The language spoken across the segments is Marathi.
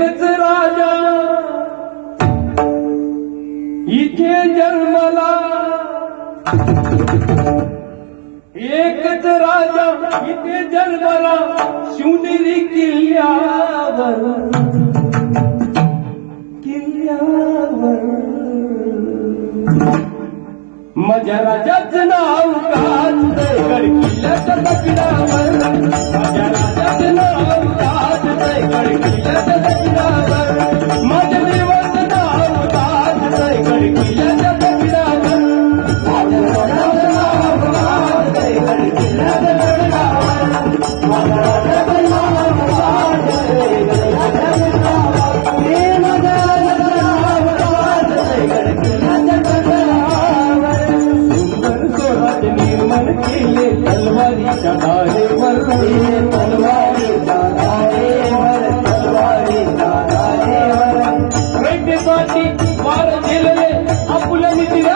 राजा. इथे जन्मला. एकच राजा इथे जन्मला. शिवनेरी किल्ल्यावर. किल्ल्यावर. माझ्या राजाचं नाव कांदर किल्ल्याच्या दगडावर माझ्या राजा We are the you.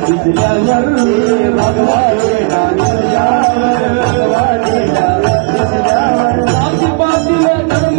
भिजल्यावर भगवाने नांदल्यावर भगवाने नांदल्यावर आजूबाजूला धर्म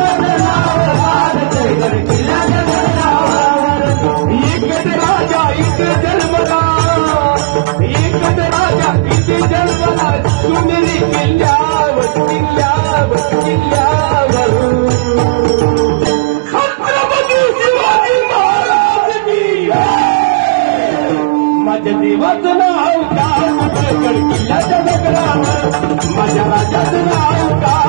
माझ्या देवाच नाव का नाव का?